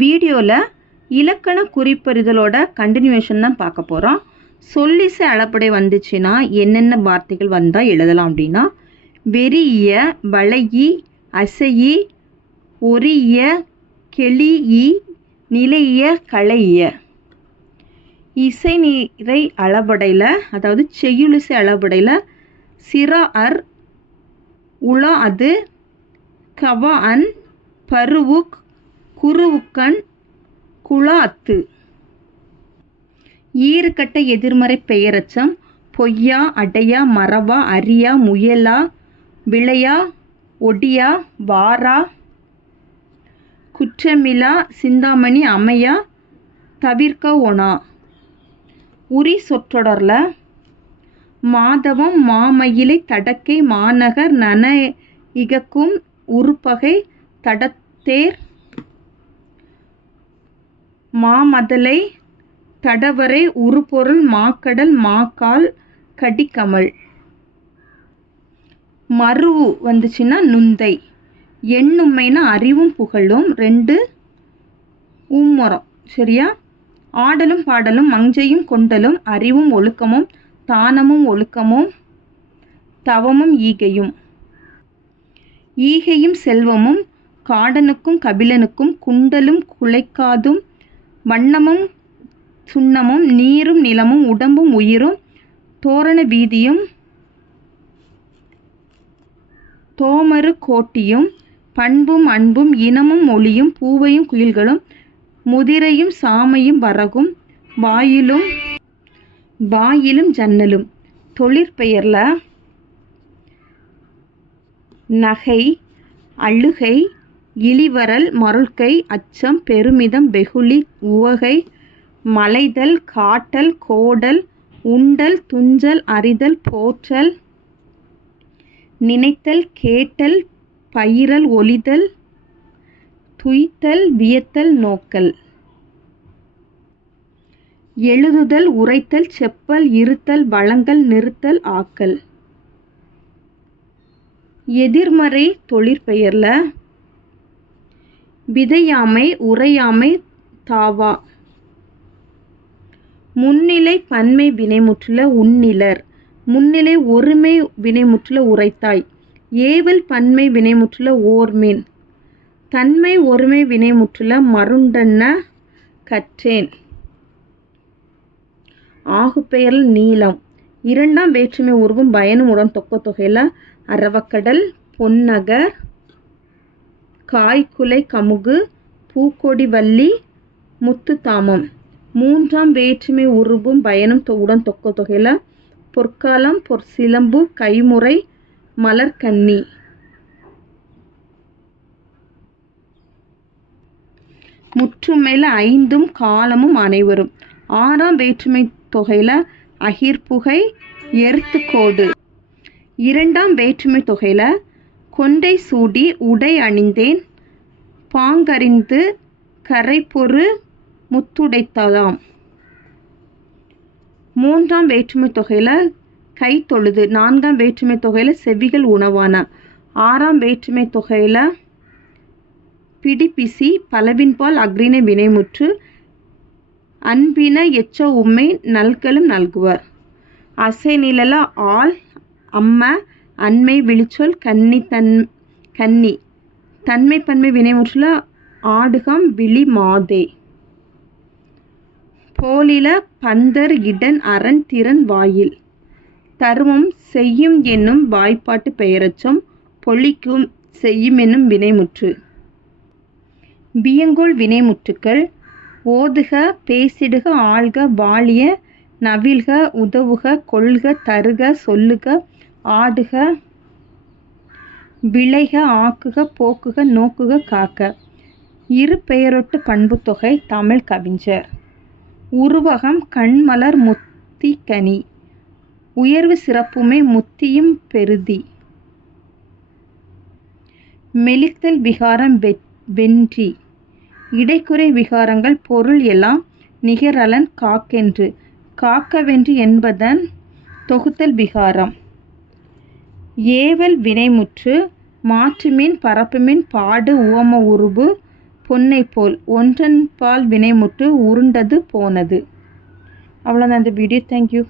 வீடியோவில் இலக்கண குறிப்பறிதலோட கண்டினியூஷன் தான் பார்க்க போகிறோம். சொல்லிசை அளபடை வந்துச்சுன்னா என்னென்ன வார்த்தைகள் வந்தால் எழுதலாம் அப்படின்னா, வெறிய, வளையி, அசையி, ஒரிய, கெளியி, நிலைய, களைய. இசை நிறை அளபடையில், அதாவது செய்யுளிசை அளபடையில் சிரா அர், உலா அது, கவா அன், பருவுக், குருவுக்கண், குலா அத்து. ஈறுகட்ட எதிர்மறை பெயரச்சம் பொய்யா, அடையா, மறவா, அரியா, முயலா, விளையா, ஒடியா, வாரா, குற்றமிலா, சிந்தாமணி, அமையா, தவிர்க்க ஒணா. உரி சொற்றொடரில் மாதவம், மாமயிலை, தடக்கை, மாநகர், நன இகக்கும், உருப்பகை, தடத்தேர், மாமதலை, தடவரை, உருப்பொருள், மாக்கடல், மாக்கால், கடிக்கமல். மருவு வந்துச்சுன்னா நுந்தை. எண்ணுமைனா அறிவும் புகழும், 2 உம்மரம். சரியா? ஆடலும் பாடலும், மஞ்சையும் கொண்டலும், அறிவும் ஒழுக்கமும், தானமும் ஒழுக்கமும், தவமும் ஈகையும். ஈகையும் செல்வமும், காடனுக்கும் கபிலனுக்கும், குண்டலும் குலைக்காதும், வண்ணமும் சுண்ணமும், நீரும் நிலமும், உடம்பும் உயிரும், தோரண வீதியும், தோமரு கோட்டியும், பண்பும் அன்பும், இனமும் ஒளியும், பூவையும் குயில்களும், முதிரையும் சாமையும், வரகும், வாயிலும் ஜன்னலும். தொழிற்பெயரில் நகை, அழுகை, இளிவரல், மருள்கை, அச்சம், பெருமிதம், வெகுளி, உவகை, மலைதல், காட்டல், கோடல், உண்டல், துஞ்சல், அறிதல், போற்றல், நினைத்தல், கேட்டல், பயிரல், ஒளிதல், துய்த்தல், வியத்தல், நோக்கல். எழுதுதல், உரைத்தல், செப்பல், இருத்தல், வழங்கல், நிறுத்தல், ஆக்கல். எதிர்மறை தொழிற்பெயரில் விதையாமை, உரையாமை, தாவா. முன்னிலை பன்மை வினைமுற்றுல உன்னிலர், முன்னிலை ஒருமை வினைமுற்றுல உரைத்தாய், ஏவல் பன்மை வினைமுற்றுல ஓர்மின், தன்மை ஒருமை வினைமுற்றுல மருண்டன்ன கற்றேன். ஆகுப்பெயரில் நீளம். 2ஆம் வேற்றுமை உருவும் பயனும் உடன் தொக்க தொகையில் அரவக்கடல், பொன்னகர், காய்குலை, கமுகு, பூக்கொடி, வள்ளி, முத்து, தாமம். 3ஆம் வேற்றுமை உருவும் பயனும் உடன் தொக்க தொகையில் பொற்காலம், பொற்சிலம்பு, கைமுறை, மலர்கன்னி. முற்றுமையில் 5ம் காலமும் அனைவரும். 6ஆம் வேற்றுமை தொகையில் அகிர்புகை, எருத்துக்கோடு. 2ஆம் வேற்றுமை தொகையில் கொண்டை சூடி, உடை அணிந்தேன், பாங்கறிந்து, கரைப்பொரு, முத்துடைத்ததாம். 3ஆம் வேற்றுமை தொகையில் கை தொழுது. 4ஆம் வேற்றுமை தொகையில் செவிகள் உணவான. 6ஆம் வேற்றுமை தொகையில் பிடிப்பிசி, பலவின்பால் அக்ரிணை வினைமுற்று, அன்பின எச்ச உம்மை, நல்கலும் நல்குவர். அசை நிழல ஆள், அம்ம, அண்மை, விழிச்சொல், கன்னி, தன்மை பன்மை வினைமுற்றுல ஆடுகம், விழி, மாதே. போலில பந்தர், இடன், அரண், திறன், வாயில். தருமம் செய்யும் என்னும் வாய்ப்பாட்டு பெயரச்சம், பொழிக்கும் செய்யும் என்னும் வினைமுற்று. வியங்கோள் வினைமுற்றுக்கள் ஓதுக, பேசிடுக, ஆள்க, வாழிய, நவில்க, உதவுக, கொள்க, தருக, சொல்லுக, ஆடுக, விளைக, ஆக்குக, போக்குக, நோக்குக, காக்க. இரு பெயரொட்டு பண்புத்தொகை தமிழ் கவிஞர். உருவகம் கண்மலர், முத்தி, கனி. உயர்வு சிறப்புமை, முத்தியும் பெருதி. மெலித்தல் விகாரம், வென்றி. இடைக்குறை விகாரங்கள் பொருள் எல்லாம் நிகரலன், காக்கென்று, காக்கவென்று என்பதன் தொகுத்தல் விகாரம். ஏவல் வினைமுற்று மாற்றுமின், பரப்புமின், பாடு, உவம உருபு, பொன்னை போல் ஒன்றன் பால் வினைமுற்று உருண்டது போனது. அவ்வளோதான் இந்த வீடியோ. தேங்க்யூ.